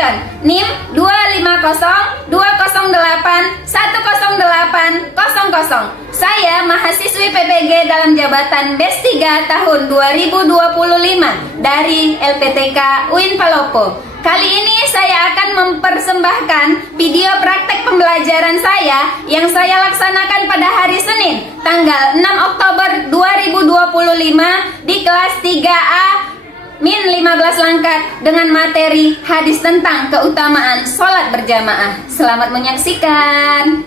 Spion NIM 25020810800. Saya mahasiswi PPG dalam jabatan BES 3 tahun 2025 dari LPTK UIN Palopo. Kali ini saya akan mempersembahkan video praktek pembelajaran saya yang saya laksanakan pada hari Senin tanggal 6 Oktober 2025 di kelas 3A min 15 langkat dengan materi hadis tentang keutamaan sholat berjamaah. Selamat menyaksikan.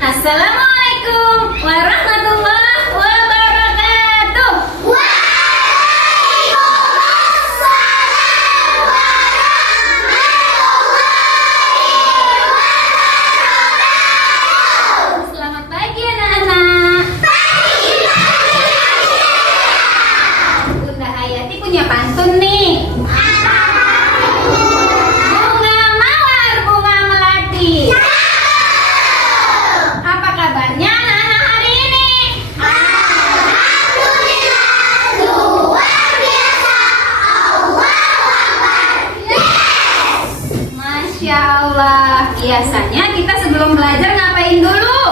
Assalamualaikum warahmatullahi wabarakatuh. Waalaikumsalam warahmatullahi wabarakatuh. Selamat pagi anak-anak. Bunda Hayati punya pantun nih. Bunga mawar, bunga melati. Apa kabarnya anak-anak hari ini? Alhamdulillah, luar biasa. Allahu Akbar. Masya Allah. Biasanya kita sebelum belajar ngapain dulu?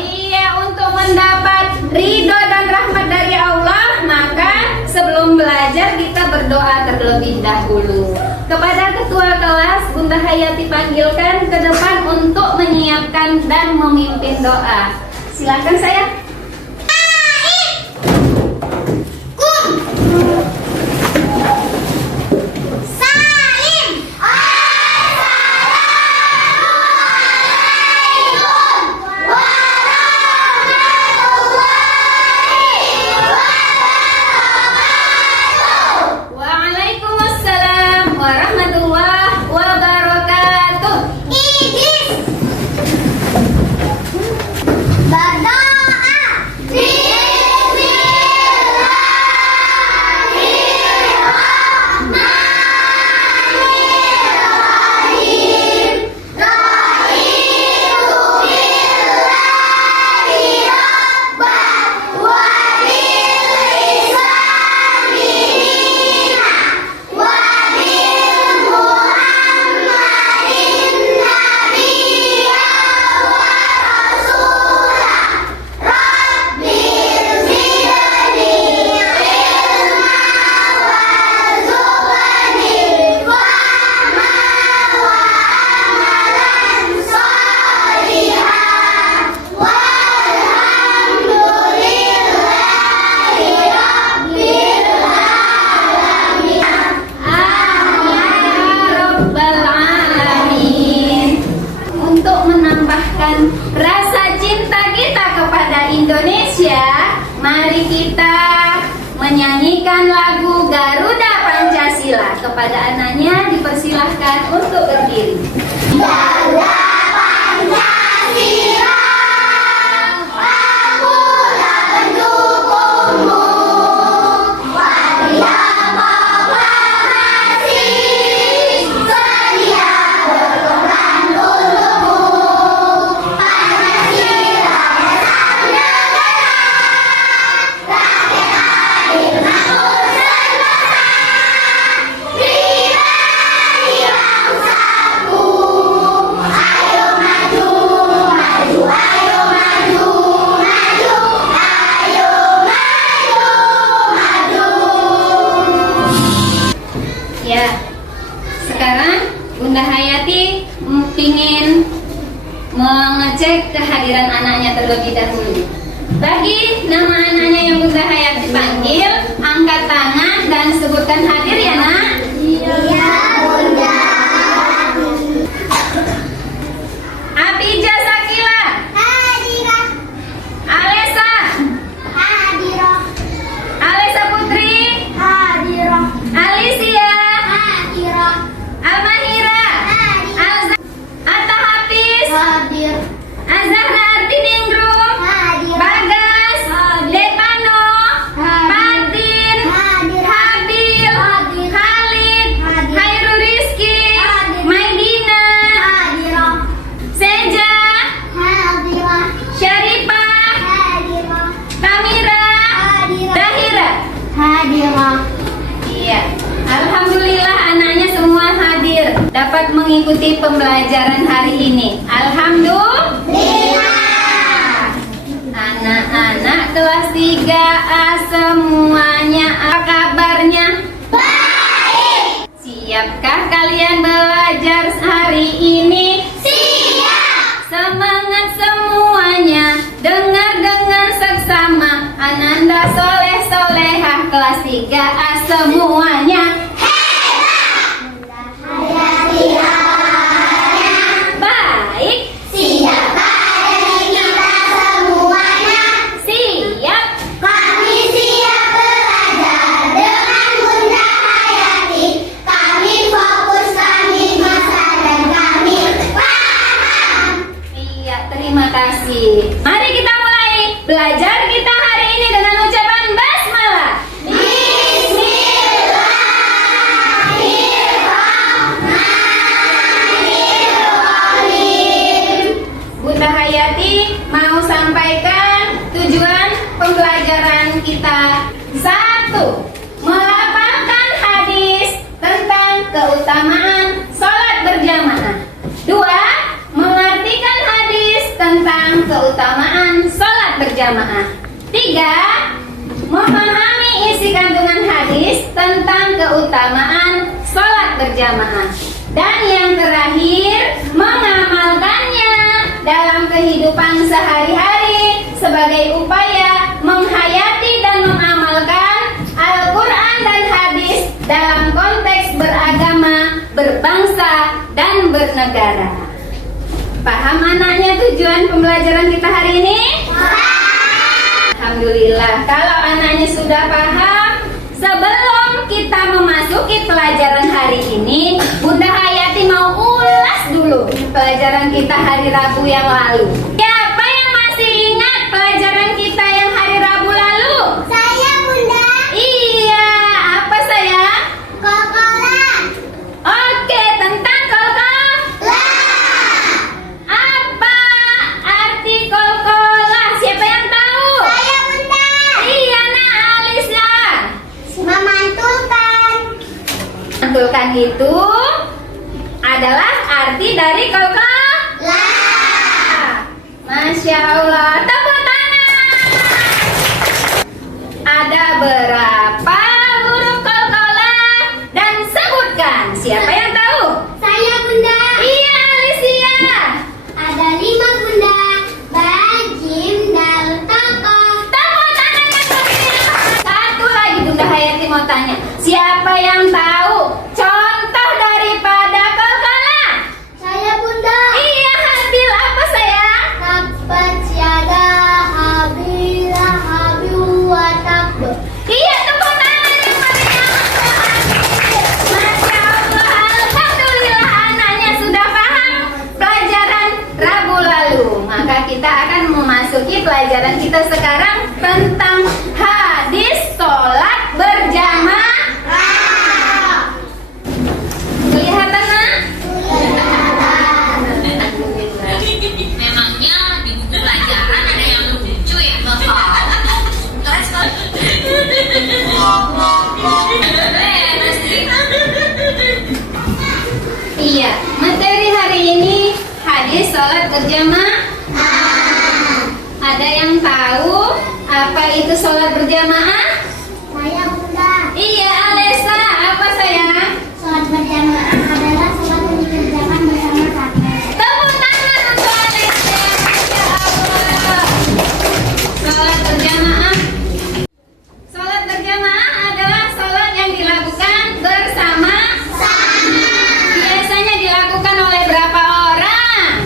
Iya, untuk mendapat ridho dan rahmat dari Allah, maka sebelum belajar kita berdoa terlebih dahulu. Kepada ketua kelas, Bunda Hayati panggilkan ke depan untuk menyiapkan dan memimpin doa. Silakan saya. Salim. Assalamualaikum warahmatullahi wabarakatuh. Waalaikumsalam warahmatullahi wabarakatuh. Idris. Berdoa. Bismillahirrahmanirrahim. Raditu billahi rabban wa bil islami dinan wa bil Muhammadin nabiyyan wa rasulan. Rabbil zidni ilma warzuqni fahma wa amalan shalihan. Walhamdulillahi rabbil alamin. Amin ya rabbal alamin. Untuk menambahkan rasa cinta kita kepada Indonesia, mari kita menyanyikan lagu Garuda Pancasila. Kepada anaknya dipersilahkan untuk berdiri. Garuda Pancasila, akulah pendukungmu. Waria proklamasi, sedia berkorban untukmu. Pancasila dasar negara, rakyat adil makmur sentosa. Pribadi bangsaku, ayo maju, maju, ayo maju, maju, ayo maju, maju. Ya, sekarang Bunda Hayati ingin mengecek kehadiran anaknya terlebih dahulu. Bagi nama anaknya yang Bunda Hayati panggil, angkat tangan dan sebutkan hadir ya nak. Iya, Bunda. Abija Sakila, Hadirah, Alesa, hadirah, Alesa Putri, hadirah, Alicia, hadirah, Almahira, hadirah, Atta Hafiz, hadir, Azahra Artiningrum, hadir, Bagas, Depano, hadir, Patin, hadir, Habil, hadir, dapat mengikuti pembelajaran hari ini? Alhamdulillah. Anak-anak kelas 3A semuanya, apa kabarnya? Baik. Siapkah kalian belajar hari ini? Siap. Semangat semuanya, dengar dengan seksama. Ananda soleh solehah kelas 3A semuanya. Hayati awalnya. Baik, Siapkah dari kita semuanya? siap. Kami siap belajar dengan Bunda Hayati. Kami fokus, kami masa dan kami paham. Iya, terima kasih. Mari kita mulai belajar kita hari ini dengan ucapan basmalah. Bunda Hayati mau sampaikan tujuan pembelajaran kita. 1. Melafalkan hadis tentang keutamaan sholat berjamaah. 2. Mengartikan hadis tentang keutamaan sholat berjamaah. 3. Memahami isi kandungan hadis tentang keutamaan sholat berjamaah. Dan yang terakhir, mengamalkannya dalam kehidupan sehari-hari sebagai upaya menghayati dan mengamalkan Al-Quran dan hadis dalam konteks beragama, berbangsa, dan bernegara. Paham anaknya tujuan pembelajaran kita hari ini? Alhamdulillah, kalau anaknya sudah paham, sebelum kita memasuki pelajaran hari ini, Bunda Hayati mau ulas dulu pelajaran kita hari Rabu yang lalu. Siapa yang masih ingat pelajaran kita yang hari Rabu lalu? Saya Bunda. Iya, apa sayang? Kokolan. Oke, tentang kolkol. Lah. Apa arti kolkolah? Siapa yang tahu? Saya Bunda. Iya, Nak Alisa. Memantulkan. Mantulkan itu adalah arti dari kolkol. Lah. Masya Allah, tepuk tangan. Ada berapa huruf kolkolah? Dan sebutkan, siapa yang tahu? Saya Bunda. Iya, Alicia. Ada 5 Bunda. Ba, jim, dal, tokoh. Tepuk tangan yang meriah. Satu lagi Bunda Hayati mau tanya, siapa yang tahu contoh daripada kolkolah? Saya Bunda. Iya, Habil, apa sayang? Tabat yada habila habiu wa tab. Iya, tepuk tangan yang meriah. Masya Allah, alhamdulillah anaknya sudah paham pelajaran Rabu lalu. Maka kita akan memasuki pelajaran kita sekarang tentang hadis sholat berjamaah. Kelihatan, Nak? Memangnya di buku pelajaran ada yang lucu ya, Bapak? Terus Iya, materi hari ini hadis sholat berjamaah. Ada yang tahu apa itu sholat berjamaah? Saya Bunda. Iya, Alesa, apa sayang? Sholat berjamaah adalah sholat yang dikerjakan bersama-sama. Tepuk tangan untuk Alesa. Masya Allah. Sholat berjamaah. Sholat berjamaah adalah sholat yang dilakukan bersama. Biasanya dilakukan oleh berapa orang?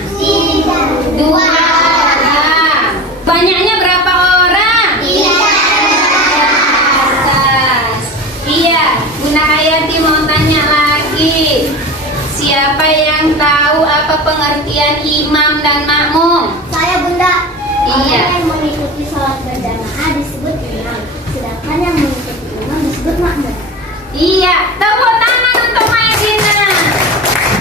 2 orang. Banyaknya berapa orang? 13. Iya, Bunda Hayati mau tanya lagi. Siapa yang tahu apa pengertian imam dan makmum? Saya Bunda. Iya. Orang yang mengikuti sholat berjamaah disebut imam, sedangkan yang mengikuti imam disebut makmum. Iya, tepuk tangan untuk Maidina.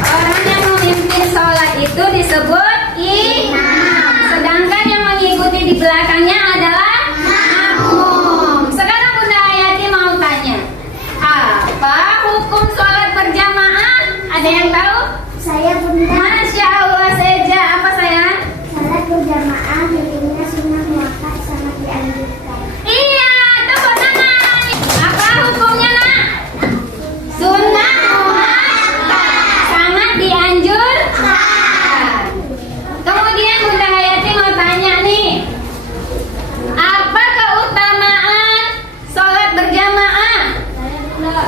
Orang yang memimpin sholat itu disebut imam, sedangkan yang mengikuti di belakangnya adalah makmum. Sekarang Bunda Hayati mau tanya, apa hukum sholat berjamaah? Ada yang tahu? Saya Bunda. Masya Allah, Seja. Apa sayang? Salat berjamaah hukumnya sunnah muakkad sangat dianjurkan. Iya, tepuk tangan. Apa hukumnya nak? Sunnah muakkad sangat dianjurkan. Kemudian Bunda Hayati mau tanya nih, apa keutamaan sholat berjamaah?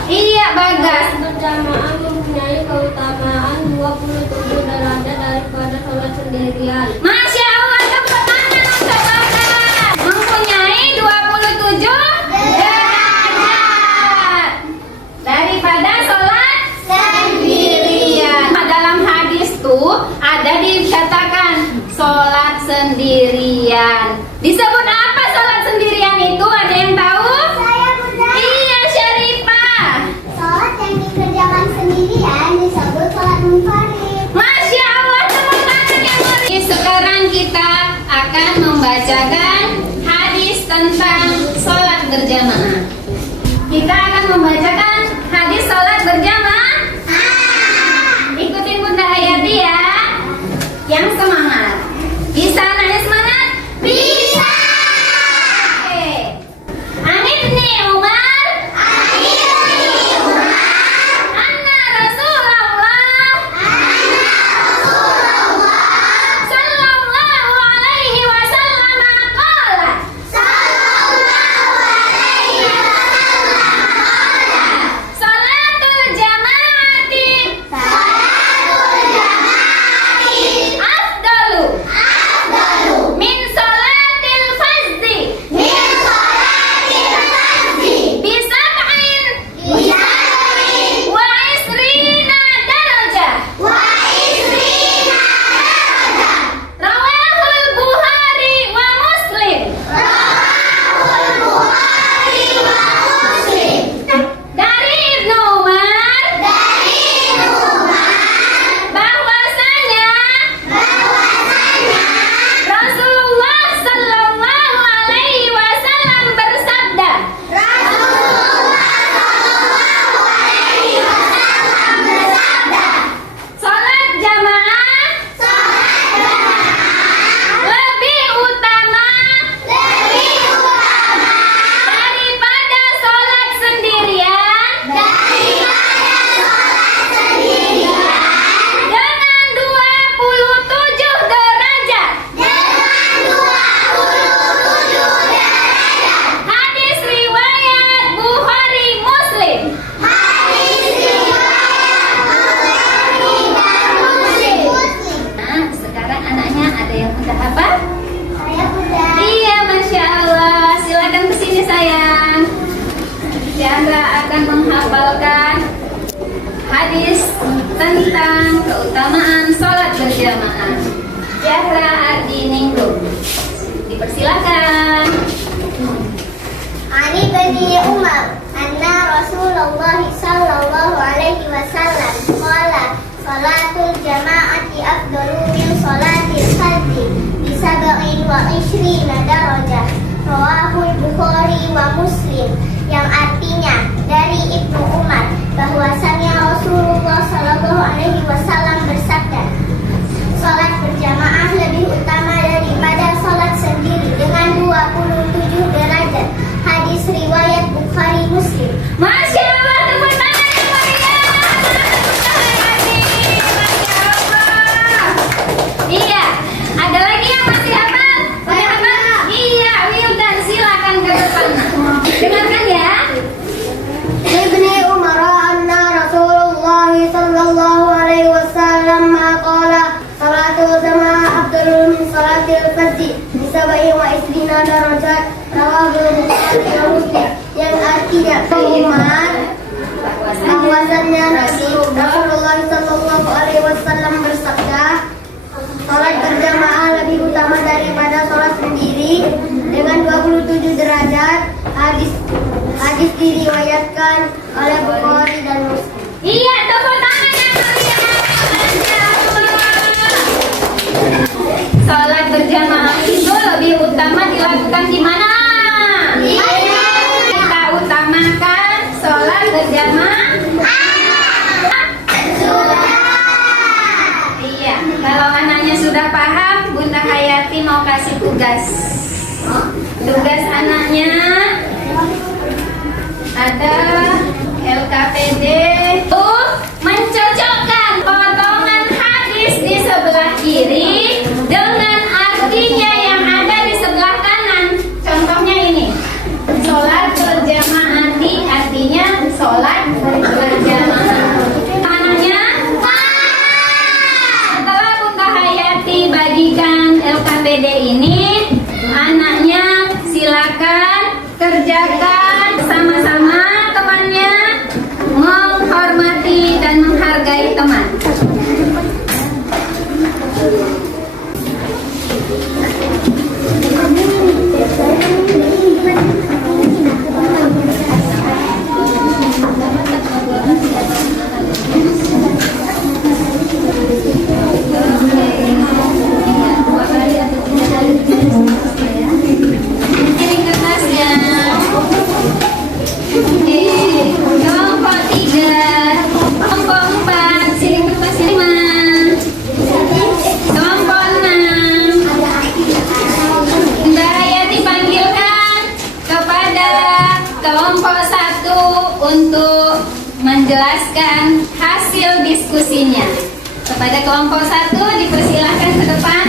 Iya, Bagas. Berjamaah mempunyai keutamaan 27 derajat daripada sholat sendirian. Masya Allah, tepuk tangan untuk Bagas. Mempunyai 27 derajat daripada sholat sendirian. Dalam hadis tuh ada dikatakan sholat sendirian. Disebut apa sholat sendirian itu? Ada yang tahu? Saya Bunda. Iya, Syarifah. Salat yang dikerjakan sendirian disebut salat munfarid. Masya Allah, tepuk tangan yang meriah. Sekarang kita akan membacakan hadis tentang sholat berjamaah. Kita akan membacakan hadis sholat berjamaah. Ikutin Bunda Hayati ya. Yang semangat. Bisa nanya semangat? Bisa. Oke. Anib nih Umar. Anna Rasulullah sallallahu alaihi wasallam qala salatul jamaati afdalu min salatil fardhi bisab'in wa isrina darajah. Rawahul Bukhari wa Muslim. Dari Ibnu Umar bahwasanya Rasulullah sallallahu alaihi wasallam bersabda, salat jamaah lebih utama daripada salat sendirian dengan 27 derajat. Hadis riwayat Bukhari Muslim. Nah, sekarang anaknya ada yang udah apa? Saya Bunda. Iya, Masya Allah. Silakan kesini sayang. Chandra akan menghafalkan hadis tentang keutamaan sholat berjamaah. Chandra Ardi Ningrum. Dipersilakan. Ani bani Umar anna Rasulullah sallallahu alaihi wasallam qala salatul jama'ati afdalu min salatil fardhi bi sab'in wa ishrina darajah. Rawahul Bukhari wa Muslim, yang artinya dari Ibnu Umar bahwasanya Rasulullah sallallahu alaihi wasallam bersabda, salat berjamaah lebih utama daripada salat sendiri dengan 27 derajat. Hadis riwayat Bukhari Muslim. Masya Allah, tepuk tangan yang meriah. Masya Allah. Iya, ada lagi yang masih hafal? Udah hafal? Iya, Wildan, silakan ke depan. Dengarkan ya. Ibni Umar anna Rasulullah sallallahu alaihi wasallam qala salatul jamaah afdalu min salatil fardhi bi sab'in wa isrina darajat. Rawahul Bukhari wa Muslim, yang artinya Umar bahwasannya Rasulullah sallallahu alaihi wasallam bersabda, salat berjamaah lebih utama daripada salat sendiri dengan 27 derajat. Hadis diriwayatkan oleh Bukhari dan Muslim. Iya, tepuk tangan yang meriah. Masya Allah. Salat berjamaah itu lebih utama dilakukan di mana? Kita utamakan salat berjamaah Hayati mau kasih tugas. Tugas anaknya ada LKPD mencocokkan potongan hadis di sebelah kiri dengan artinya yang ada di sebelah kanan. Contohnya ini, sholat berjamaati artinya sholat berjamaah. Anaknya setelah Bunda Hayati bagikan LKPD ini, anaknya silakan kerjakan sama-sama temannya, menghormati dan menghargai teman. Ini kertasnya. Oke, kelompok 3, kelompok 4, sini kertas 5, kelompok 6. Bunda Hayati panggilkan kepada kelompok 1 untuk menjelaskan hasil diskusinya. Kepada kelompok 1 dipersilahkan ke depan.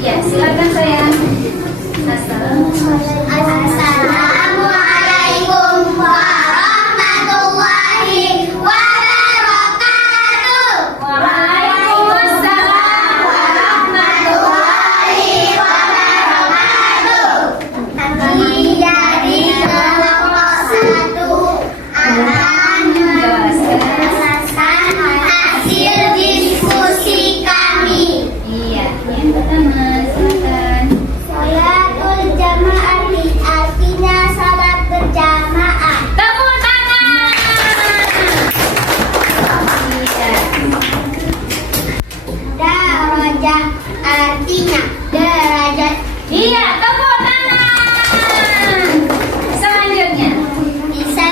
Ya, silakan sayang. Assalamualaikum warahmatullahi wabarakatuh. Waalaikumsalam warahmatullahi wabarakatuh. Kami dari kelompok 1 akan menjelaskan hasil diskusi kami. Iya, yang pertama silakan. Sholatul jamaati artinya salat berjamaah. Tepuk tangan. Iya. Darajah artinya derajat. Iya, tepuk tangan. Selanjutnya. Bisa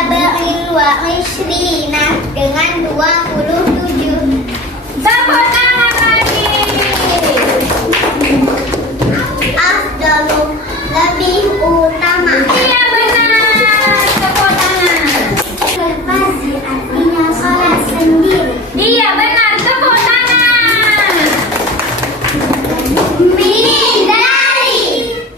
wa ishrina dengan 27. Tepuk tangan lagi. Afdalu lebih utama. Iya benar. Tepuk tangan. Berfazi artinya sholat sendiri. Iya benar. Tepuk tangan. Menghindari.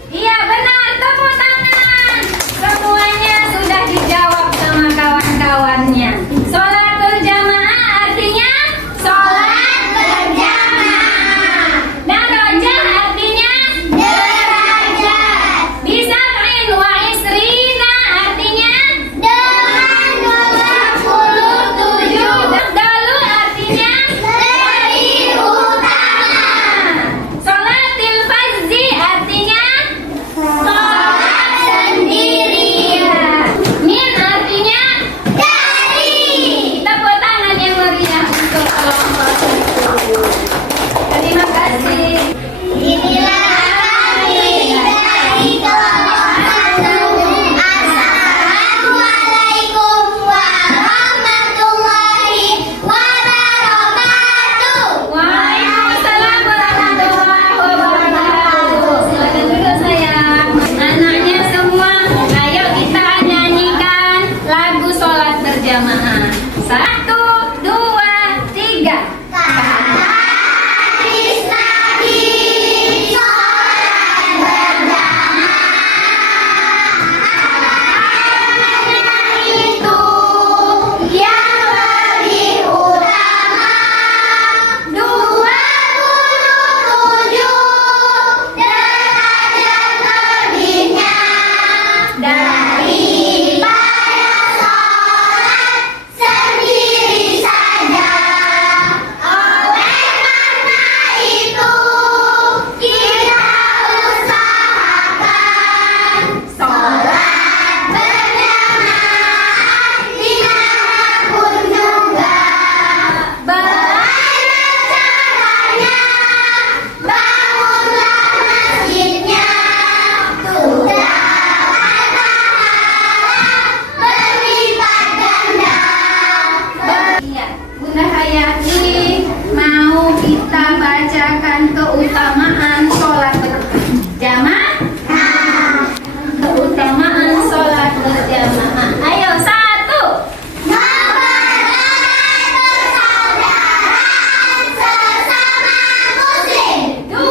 Iya benar. Tepuk tangan. Semuanya sudah dijawab sama kawan-kawannya. Sholatul jamaah artinya sholat Berjamaah. darajah artinya Derajat. bisab'in wa isrina artinya Dengan 27. afdalu artinya Lebih utama. sholatil fazzi artinya Sholat sendiri. min artinya Dari. tepuk tangan yang meriah untuk kelompok satu. Terima kasih. Inilah kami dari kelompok 1. Assalamualaikum warahmatullahi wabarakatuh. Waalaikumsalam warahmatullahi wabarakatuh. Silakan duduk sayang. Anaknya semua, ayo kita nyanyikan lagu sholat berjamaah. 1, 2, 3. Hadis Nabi sholat berjamaah itu yang lebih utama. 27 derajat lebihnya daripada sholat sendiri saja. Oleh karena itu kita usahakan sholat berjamaah dimanapun juga. Bagaimana caranya? Bangunlah masjidnya. Sudah pahala berlipat ganda. Iya, Bunda Hayati mau kita bacakan keutamaan sholat berjamaah? Keutamaan sholat berjamaah. Ayo, 1. Mempererat persaudaraan sesama muslim. 2.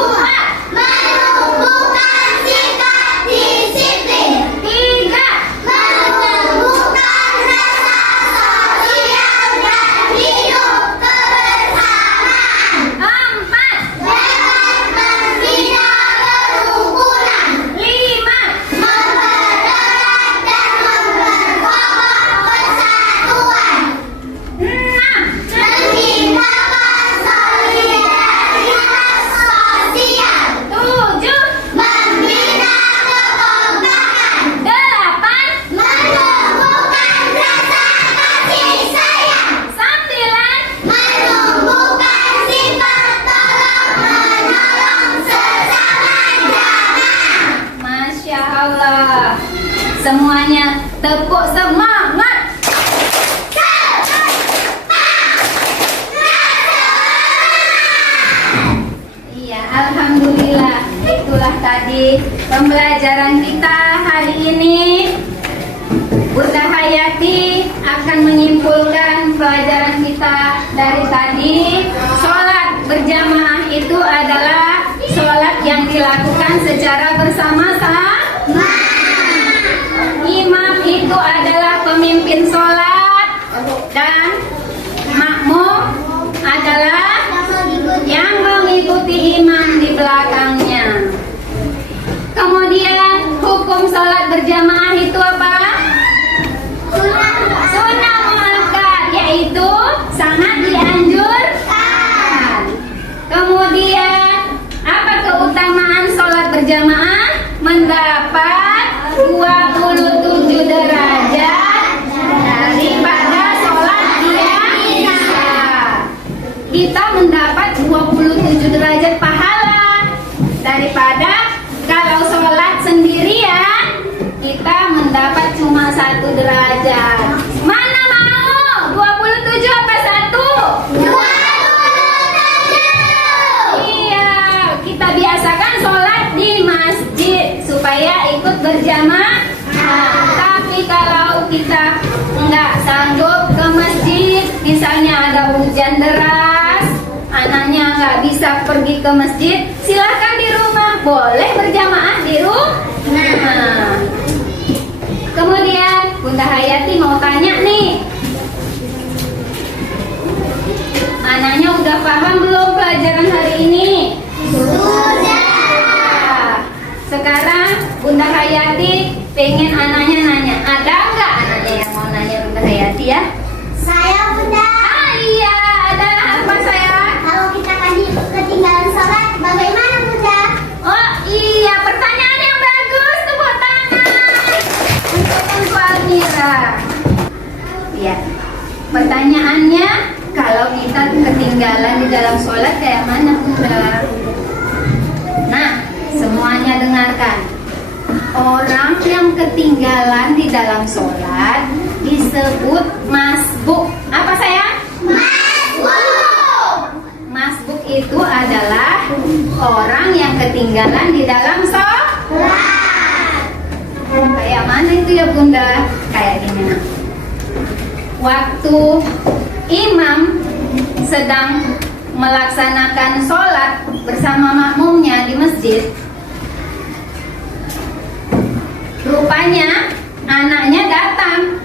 Menumbuhkan sikap disiplin. 3. Menumbuhkan rasa sosial dan hidup kebersamaan. 4. Lewat membina kerukunan. 5. Mempererat dan memperkokoh persatuan. 6. Menciptakan solidaritas sosial. 7. Membina kekompakan. 8. Menumbuhkan rasa kasih sayang. 9. Menumbuhkan sifat tolong-menolong sesama jamaah. Masya Allah. Semuanya tepuk semangat. Iya, alhamdulillah. Itulah tadi pembelajaran kita hari ini. Bunda Hayati akan menyimpulkan pelajaran kita dari tadi. Sholat berjamaah itu adalah sholat yang dilakukan secara bersama-sama. Imam itu adalah pemimpin sholat dan makmum adalah yang mengikuti imam di belakangnya. Kemudian hukum sholat berjamaah itu apa? Sunnah muakkad, yaitu sangat dianjurkan. Kemudian apa keutamaan sholat berjamaah? Mendapat 27 derajat daripada sholat biasa. Kita mendapat 27 derajat pahala daripada kalau sholat sendirian kita mendapat cuma 1 derajat. Mana mau? 27 apa 1? 27. Iya, kita biasakan sholat di masjid supaya ikut berjamaah. Tapi kalau kita nggak sanggup ke masjid, misalnya ada hujan deras, anaknya nggak bisa pergi ke masjid, silahkan di rumah, boleh berjamaah di rumah. Kemudian Bunda Hayati mau tanya nih, anaknya udah paham belum pelajaran hari ini? Sudah. Sekarang Bunda Hayati pengen anaknya nanya, ada nggak anaknya yang mau nanya Bunda Hayati ya? Saya Bunda. Iya, ada apa sayang? Kalau kita ketinggalan sholat, bagaimana Bunda? Oh iya, pertanyaan yang bagus, tepuk tangan untuk Tengku Almira. Iya, pertanyaannya kalau kita ketinggalan di dalam sholat kayak mana Bunda? Nah, semuanya dengarkan. Orang yang ketinggalan di dalam sholat disebut masbuk. Apa sayang? Masbuk. Masbuk itu adalah orang yang ketinggalan di dalam sholat. Kayak mana itu ya Bunda? Kayak gini nah. Waktu imam sedang melaksanakan sholat bersama makmumnya di masjid, rupanya anaknya datang.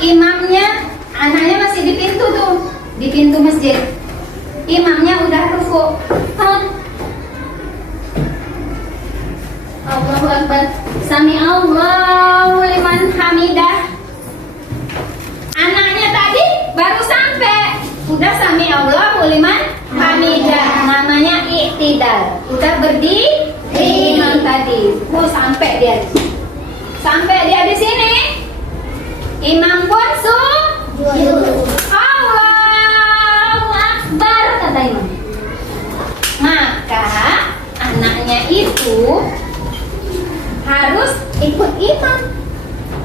Imamnya, anaknya masih di pintu tuh, di pintu masjid. Imamnya udah ruku. Allahu Akbar. Sami Allahu liman hamidah. Anaknya tadi baru sampai, udah sami Allahu liman hamidah. Namanya iktidal. Udah berdiri imam tadi. Oh, sampai dia. Sampai dia di sini. Imam pun sujud. Allahu Akbar kata imam. Maka anaknya itu harus ikut imam.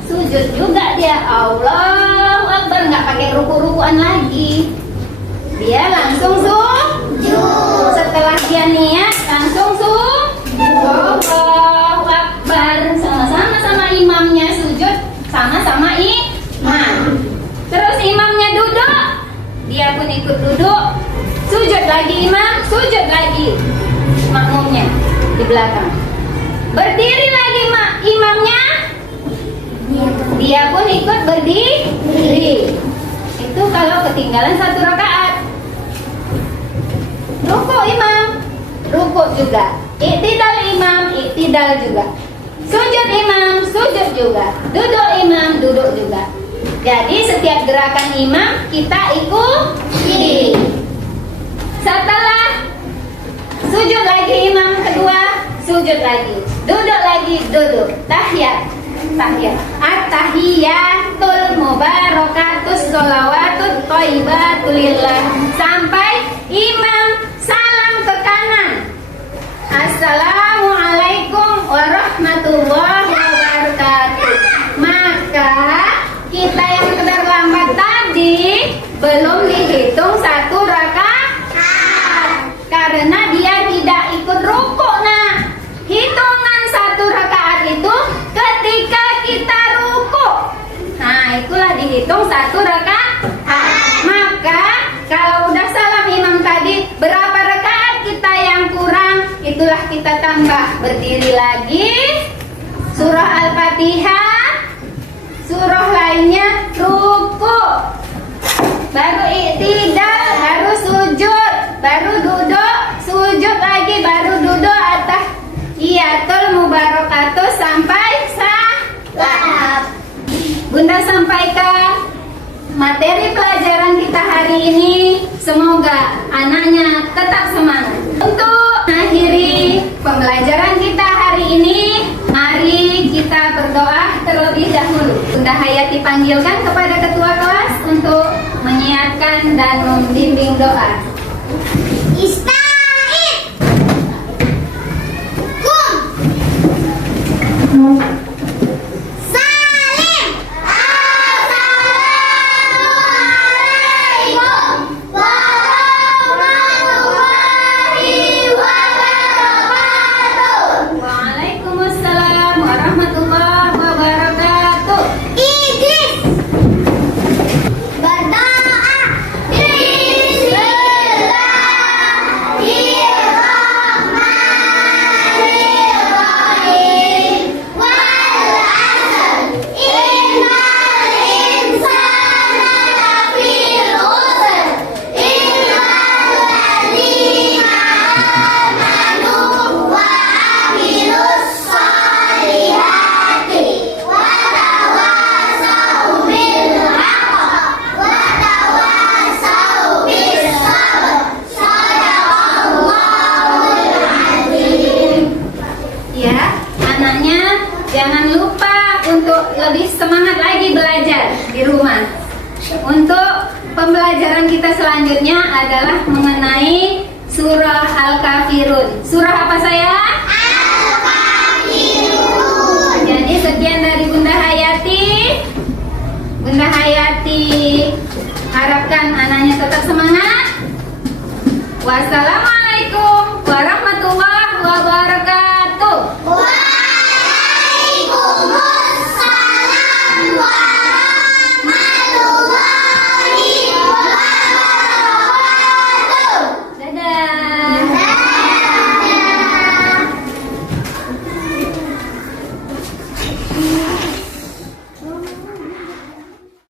Sujud juga dia. Allahu Akbar, nggak pakai ruku-rukuan lagi. Dia langsung sujud. dia pun ikut duduk. Sujud lagi imam, sujud lagi makmumnya di belakang. Berdiri lagi imamnya, dia pun ikut berdiri. Itu kalau ketinggalan 1 rakaat. Rukuk imam, rukuk juga. Iktidal imam, iktidal juga. Sujud imam, sujud juga. Duduk imam, duduk juga. Jadi setiap gerakan imam kita ikuti. Setelah sujud lagi imam kedua, sujud lagi. Duduk lagi, duduk. Tahiyat. At-tahiyatul mubarakatus sholawatut thayyibatulillah. Sampai imam salam ke kanan. Assalamualaikum warahmatullahi wabarakatuh. Maka kita yang terlambat tadi belum dihitung 1 rakaat karena dia tidak ikut rukuk. Nah, hitungan 1 rakaat itu ketika kita rukuk. Nah, itulah dihitung 1 rakaat. Maka kalau udah salam imam tadi, berapa rakaat kita yang kurang, itulah kita tambah. Berdiri lagi, surah Al-Fatihah, surah lainnya rukuk, baru iktidal, baru sujud, baru duduk, sujud lagi, baru duduk. At-tahiyatul mubarakatuh sampai salam. Bunda sampaikan materi pelajaran kita hari ini, semoga anaknya tetap semangat. Untuk mengakhiri pembelajaran kita hari ini, mari kita berdoa terlebih dahulu. Bunda Hayati panggilkan kepada ketua kelas untuk menyiapkan dan membimbing doa. Ista'id. Kum. Salim. Assalamualaikum warahmatullahi wabarakatuh. Waalaikumsalam warahmatullahi wabarakatuh. Idris. Berdoa. Bismillahirrahmanirrahim. Wal 'asr. Innal insana lafi khusr. Illal ladzina amanu wa 'amilus shalihati wa tawassaw bil haqq wa tawassaw bis sabr. Shadaqallahul azim. Ya, anaknya jangan lupa untuk lebih semangat lagi belajar di rumah. Untuk pembelajaran kita selanjutnya adalah mengenai surah Al-Kafirun. Surah apa sayang? Al-Kafirun. Jadi sekian dari Bunda Hayati. Bunda Hayati harapkan anaknya tetap semangat. Wassalamualaikum